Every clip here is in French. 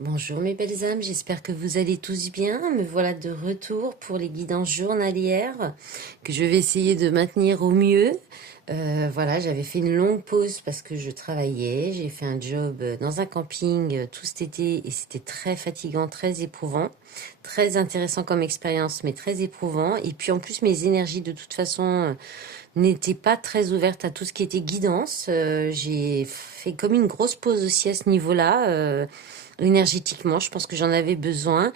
Bonjour mes belles âmes, j'espère que vous allez tous bien. Me voilà de retour pour les guidances journalières que je vais essayer de maintenir au mieux. Voilà, j'avais fait une longue pause parce que je travaillais. J'ai fait un job dans un camping tout cet été et c'était très fatigant, très éprouvant. Très intéressant comme expérience, mais très éprouvant. Et puis en plus, mes énergies de toute façon n'étaient pas très ouvertes à tout ce qui était guidance. J'ai fait comme une grosse pause aussi à ce niveau-là. Énergétiquement, je pense que j'en avais besoin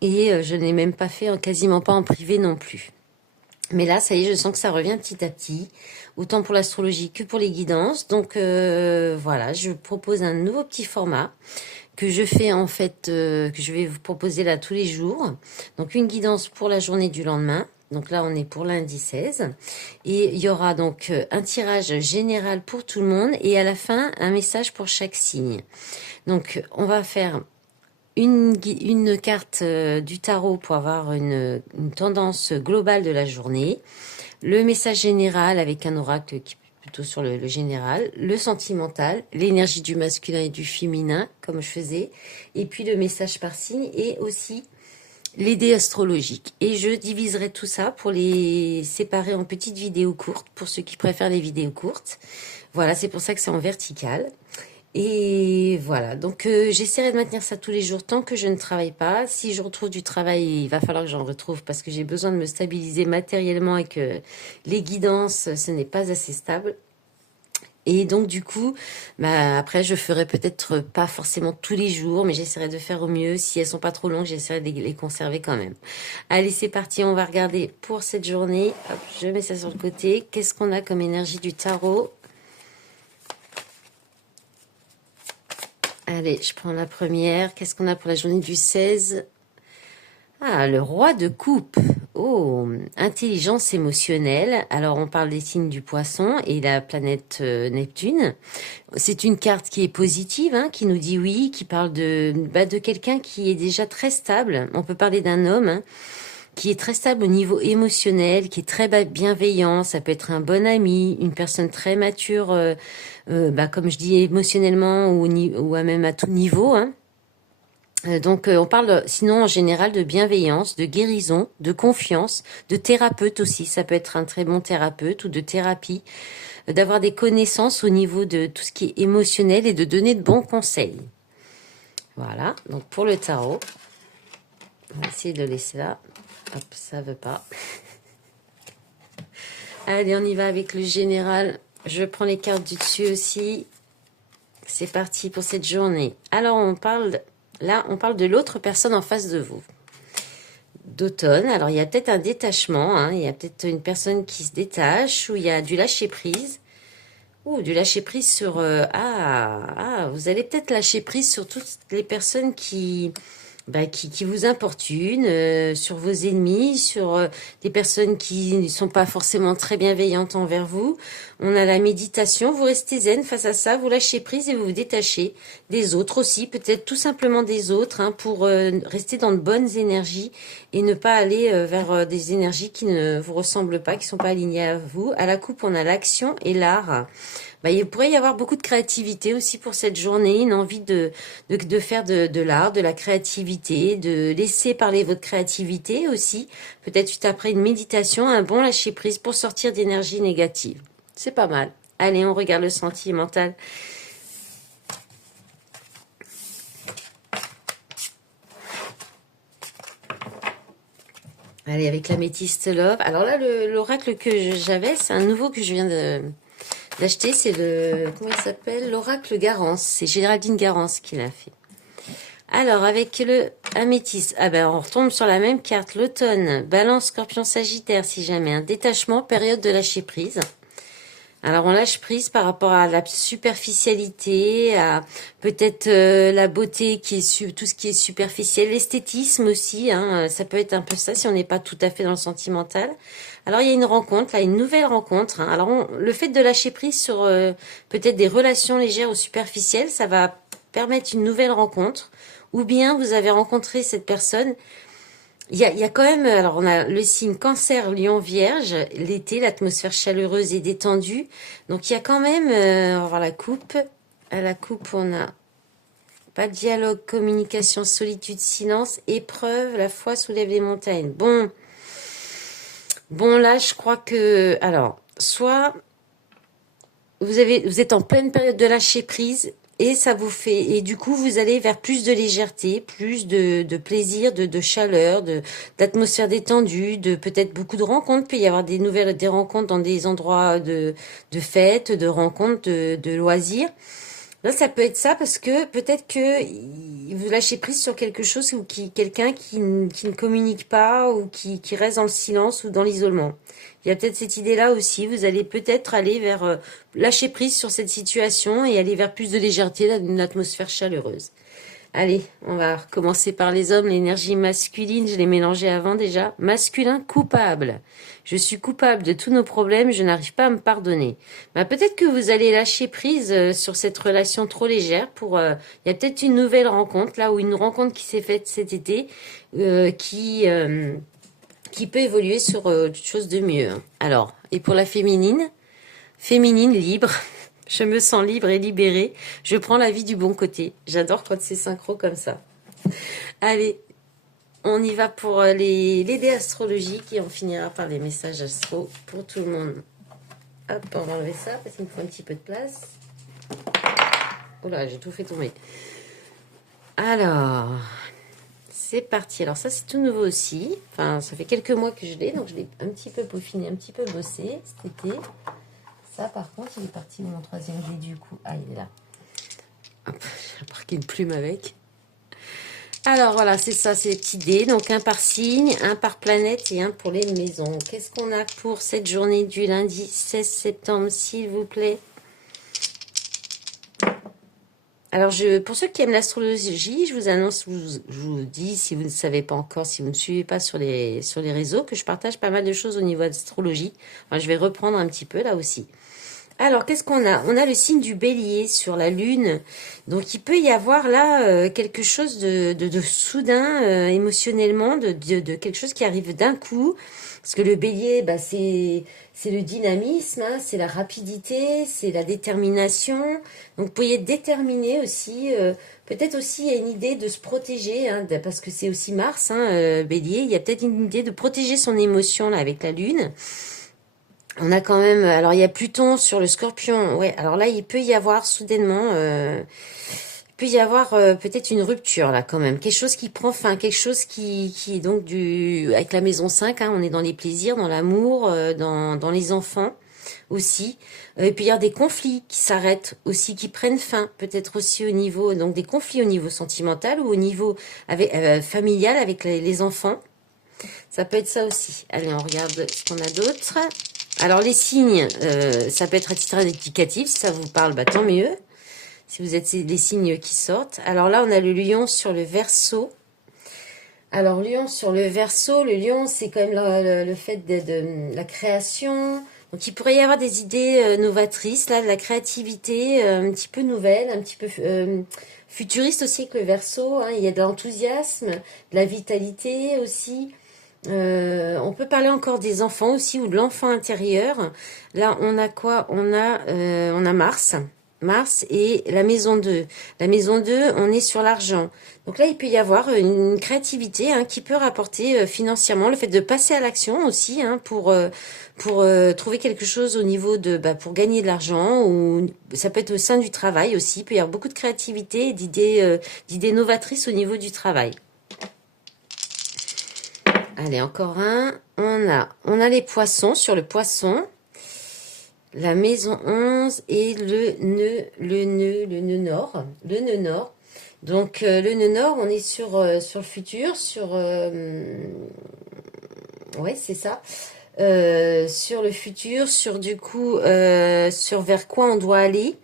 et je n'ai même pas fait quasiment pas en privé non plus. Mais là, ça y est, je sens que ça revient petit à petit, autant pour l'astrologie que pour les guidances. Donc voilà, je propose un nouveau petit format que je fais en fait, que je vais vous proposer là tous les jours. Donc une guidance pour la journée du lendemain. Donc là, on est pour lundi 16. Et il y aura donc un tirage général pour tout le monde et à la fin, un message pour chaque signe. Donc, on va faire une carte du tarot pour avoir une tendance globale de la journée, le message général avec un oracle qui est plutôt sur le général, le sentimental, l'énergie du masculin et du féminin, comme je faisais, et puis le message par signe et aussi les dés astrologiques. Et je diviserai tout ça pour les séparer en petites vidéos courtes, pour ceux qui préfèrent les vidéos courtes. Voilà, c'est pour ça que c'est en vertical. Et voilà, donc j'essaierai de maintenir ça tous les jours tant que je ne travaille pas. Si je retrouve du travail, il va falloir que j'en retrouve parce que j'ai besoin de me stabiliser matériellement et que les guidances, ce n'est pas assez stable. Et donc du coup, bah, après je ferai peut-être pas forcément tous les jours, mais j'essaierai de faire au mieux. Si elles sont pas trop longues, j'essaierai de les conserver quand même. Allez, c'est parti, on va regarder pour cette journée. Hop, je mets ça sur le côté. Qu'est-ce qu'on a comme énergie du tarot? Allez, je prends la première. Qu'est-ce qu'on a pour la journée du 16? Ah, le roi de coupe. Oh, intelligence émotionnelle. Alors, on parle des signes du poisson et la planète Neptune. C'est une carte qui est positive, hein, qui nous dit oui, qui parle de quelqu'un qui est déjà très stable. On peut parler d'un homme, hein, qui est très stable au niveau émotionnel, qui est très bienveillant. Ça peut être un bon ami, une personne très mature, comme je dis, émotionnellement ou même à tout niveau, hein. Donc, on parle sinon en général de bienveillance, de guérison, de confiance, de thérapeute aussi. Ça peut être un très bon thérapeute ou de thérapie, d'avoir des connaissances au niveau de tout ce qui est émotionnel et de donner de bons conseils. Voilà, donc pour le tarot, on va essayer de laisser là. Hop, ça veut pas. Allez, on y va avec le général. Je prends les cartes du dessus aussi. C'est parti pour cette journée. Alors, on parle de l'autre personne en face de vous. D'automne. Alors, il y a peut-être un détachement, hein. Il y a peut-être une personne qui se détache ou il y a du lâcher-prise. Ou du lâcher-prise sur... vous allez peut-être lâcher prise sur toutes les personnes qui vous importunent, sur vos ennemis, sur des personnes qui ne sont pas forcément très bienveillantes envers vous. On a la méditation, vous restez zen face à ça, vous lâchez prise et vous vous détachez des autres aussi, peut-être tout simplement des autres, hein, pour rester dans de bonnes énergies et ne pas aller vers des énergies qui ne vous ressemblent pas, qui sont pas alignées à vous. À la coupe, on a l'action et l'art. Bah, il pourrait y avoir beaucoup de créativité aussi pour cette journée, une envie de faire de l'art, de la créativité, de laisser parler votre créativité aussi. Peut-être juste après une méditation, un bon lâcher-prise pour sortir d'énergie négative. C'est pas mal. Allez, on regarde le sentimental. Allez, avec l'améthyste love. Alors là, l'oracle que j'avais, c'est un nouveau que je viens d'acheter. C'est comment il s'appelle? L'oracle Garance. C'est Géraldine Garance qui l'a fait. Alors, avec le améthyste, on retombe sur la même carte. L'automne, balance, scorpion, sagittaire, si jamais. Un détachement, période de lâcher prise. Alors, on lâche prise par rapport à la superficialité, à peut-être la beauté, tout ce qui est superficiel, l'esthétisme aussi, hein, ça peut être un peu ça si on n'est pas tout à fait dans le sentimental. Alors, il y a une rencontre, là, une nouvelle rencontre, hein. Alors, le fait de lâcher prise sur peut-être des relations légères ou superficielles, ça va permettre une nouvelle rencontre. Ou bien vous avez rencontré cette personne. Il y a quand même, alors on a le signe Cancer, Lion, Vierge, l'été, l'atmosphère chaleureuse et détendue. Donc il y a quand même, on va voir la coupe. À la coupe, on a Pas de dialogue, communication, solitude, silence, épreuve, la foi soulève les montagnes. Bon, là, je crois que... Alors, soit vous êtes en pleine période de lâcher prise et ça vous fait... Et du coup, vous allez vers plus de légèreté, plus de plaisir, de chaleur, d'atmosphère détendue, de peut-être beaucoup de rencontres. Il peut y avoir des rencontres dans des endroits de fêtes, de rencontres, de loisirs. Là, ça peut être ça parce que peut-être que vous lâchez prise sur quelque chose ou quelqu'un qui ne communique pas ou qui reste dans le silence ou dans l'isolement. Il y a peut-être cette idée-là aussi. Vous allez peut-être aller vers lâcher prise sur cette situation et aller vers plus de légèreté, une atmosphère chaleureuse. Allez, on va recommencer par les hommes. L'énergie masculine, je l'ai mélangée avant déjà. Masculin, coupable. Je suis coupable de tous nos problèmes, je n'arrive pas à me pardonner. Bah, peut-être que vous allez lâcher prise sur cette relation trop légère pour... Il y a peut-être une nouvelle rencontre, là, ou une rencontre qui s'est faite cet été, qui peut évoluer sur autre chose de mieux. Alors, et pour la féminine libre... Je me sens libre et libérée. Je prends la vie du bon côté. J'adore quand c'est synchro comme ça. Allez, on y va pour les dés astrologiques et on finira par les messages astro pour tout le monde. Hop, on va enlever ça parce qu'il me faut un petit peu de place. Oh là, j'ai tout fait tomber. Alors, c'est parti. Alors ça, c'est tout nouveau aussi. Enfin, ça fait quelques mois que je l'ai, donc je l'ai un petit peu peaufiné, un petit peu bossé cet été. Ça, par contre, il est parti où mon troisième dé du coup? Ah, il est là. Hop, j'ai marqué une plume avec. Alors, voilà, c'est ça, c'est les petits dés. Donc, un par signe, un par planète et un pour les maisons. Qu'est-ce qu'on a pour cette journée du lundi 16 septembre, s'il vous plaît? Alors, pour ceux qui aiment l'astrologie, je vous annonce, je vous dis, si vous ne savez pas encore, si vous ne me suivez pas sur les réseaux, que je partage pas mal de choses au niveau d'astrologie. Enfin, je vais reprendre un petit peu là aussi. Alors, qu'est-ce qu'on a? On a le signe du bélier sur la lune. Donc, il peut y avoir là quelque chose de soudain émotionnellement, de quelque chose qui arrive d'un coup. Parce que le bélier, bah, c'est le dynamisme, hein, c'est la rapidité, c'est la détermination. Donc, vous pourriez être déterminé aussi. Peut-être aussi, il y a une idée de se protéger, hein, parce que c'est aussi Mars, hein, bélier. Il y a peut-être une idée de protéger son émotion là avec la lune. On a quand même... Alors, il y a Pluton sur le Scorpion. Ouais, alors là, il peut y avoir soudainement... il peut y avoir peut-être une rupture, là, quand même. Quelque chose qui prend fin. Quelque chose qui donc, avec la maison 5, hein, on est dans les plaisirs, dans l'amour, dans les enfants aussi. Et puis, il y a des conflits qui s'arrêtent aussi, qui prennent fin. Peut-être aussi au niveau... Donc, des conflits au niveau sentimental ou au niveau familial avec les enfants. Ça peut être ça aussi. Allez, on regarde ce qu'on a d'autre. Alors, les signes, ça peut être à titre indicatif. Si ça vous parle, bah, tant mieux. Si vous êtes les signes qui sortent. Alors là, on a le lion sur le Verseau. Alors, lion sur le Verseau. Le lion, c'est quand même le fait de la création. Donc, il pourrait y avoir des idées novatrices, là, de la créativité un petit peu nouvelle, un petit peu futuriste aussi avec le Verseau. Hein. Il y a de l'enthousiasme, de la vitalité aussi. On peut parler encore des enfants aussi ou de l'enfant intérieur. Là, on a quoi? On a Mars. Mars et la maison 2. La maison 2, on est sur l'argent. Donc là, il peut y avoir une créativité hein, qui peut rapporter financièrement. Le fait de passer à l'action aussi hein, pour trouver quelque chose au niveau de... pour gagner de l'argent. Ou ça peut être au sein du travail aussi. Il peut y avoir beaucoup de créativité et d'idées novatrices au niveau du travail. Allez, encore un. On a les poissons sur le poisson. La maison 11 et le nœud nord. Le nœud nord. Donc, le nœud nord, on est sur le futur, ouais, c'est ça. Sur le futur, sur du coup, sur vers quoi on doit aller.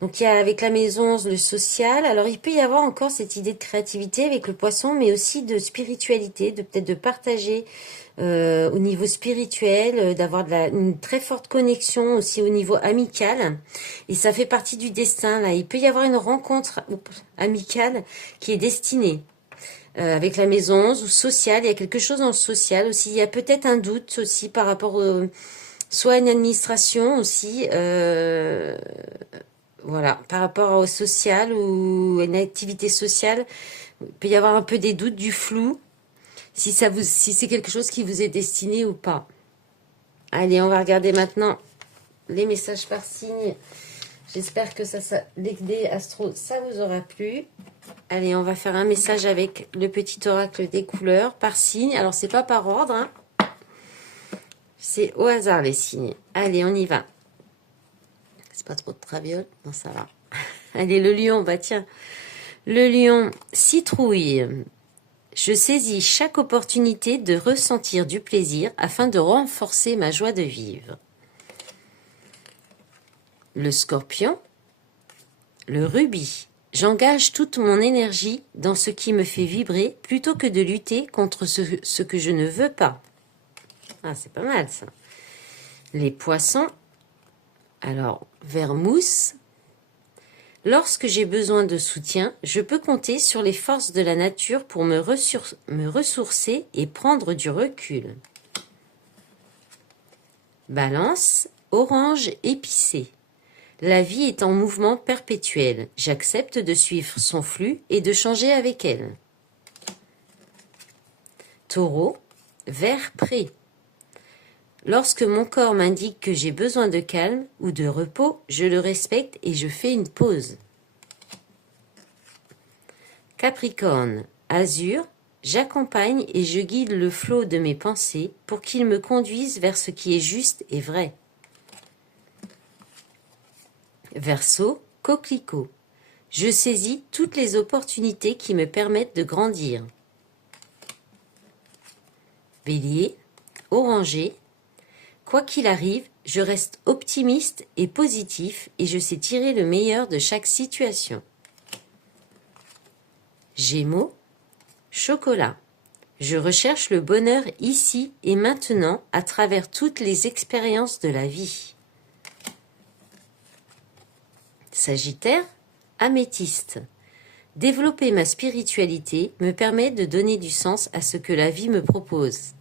Donc, il y a avec la maison 11 le social. Alors, il peut y avoir encore cette idée de créativité avec le poisson, mais aussi de spiritualité, peut-être de partager au niveau spirituel, d'avoir une très forte connexion aussi au niveau amical. Et ça fait partie du destin, là. Il peut y avoir une rencontre amicale qui est destinée. Avec la maison 11 ou sociale, il y a quelque chose dans le social aussi. Il y a peut-être un doute aussi par rapport soit à une administration aussi, voilà, par rapport au social ou à une activité sociale, il peut y avoir un peu des doutes, du flou, si c'est quelque chose qui vous est destiné ou pas. Allez, on va regarder maintenant les messages par signe. J'espère que les astros, ça vous aura plu. Allez, on va faire un message avec le petit oracle des couleurs par signe. Alors, c'est pas par ordre, hein. C'est au hasard les signes. Allez, on y va. C'est pas trop de traviole? Non, ça va. Allez, le lion, bah tiens. Le lion, citrouille. Je saisis chaque opportunité de ressentir du plaisir afin de renforcer ma joie de vivre. Le scorpion, le rubis. J'engage toute mon énergie dans ce qui me fait vibrer plutôt que de lutter contre ce que je ne veux pas. Ah, c'est pas mal ça. Les poissons, alors vermousse. Lorsque j'ai besoin de soutien, je peux compter sur les forces de la nature pour me ressourcer et prendre du recul. Balance, orange épicé. La vie est en mouvement perpétuel. J'accepte de suivre son flux et de changer avec elle. Taureau, vert pré. Lorsque mon corps m'indique que j'ai besoin de calme ou de repos, je le respecte et je fais une pause. Capricorne, azur, j'accompagne et je guide le flot de mes pensées pour qu'il me conduise vers ce qui est juste et vrai. Verseau, coquelicot, je saisis toutes les opportunités qui me permettent de grandir. Bélier, orangé, quoi qu'il arrive, je reste optimiste et positif et je sais tirer le meilleur de chaque situation. Gémeaux, chocolat. Je recherche le bonheur ici et maintenant à travers toutes les expériences de la vie. Sagittaire, améthyste. Développer ma spiritualité me permet de donner du sens à ce que la vie me propose.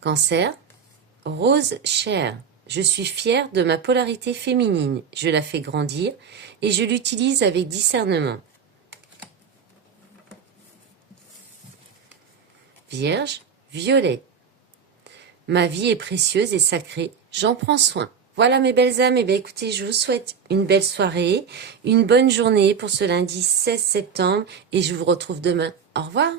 Cancer, rose chair. Je suis fière de ma polarité féminine. Je la fais grandir et je l'utilise avec discernement. Vierge, violet. Ma vie est précieuse et sacrée. J'en prends soin. Voilà mes belles âmes, et bien écoutez, je vous souhaite une belle soirée, une bonne journée pour ce lundi 16 septembre et je vous retrouve demain. Au revoir.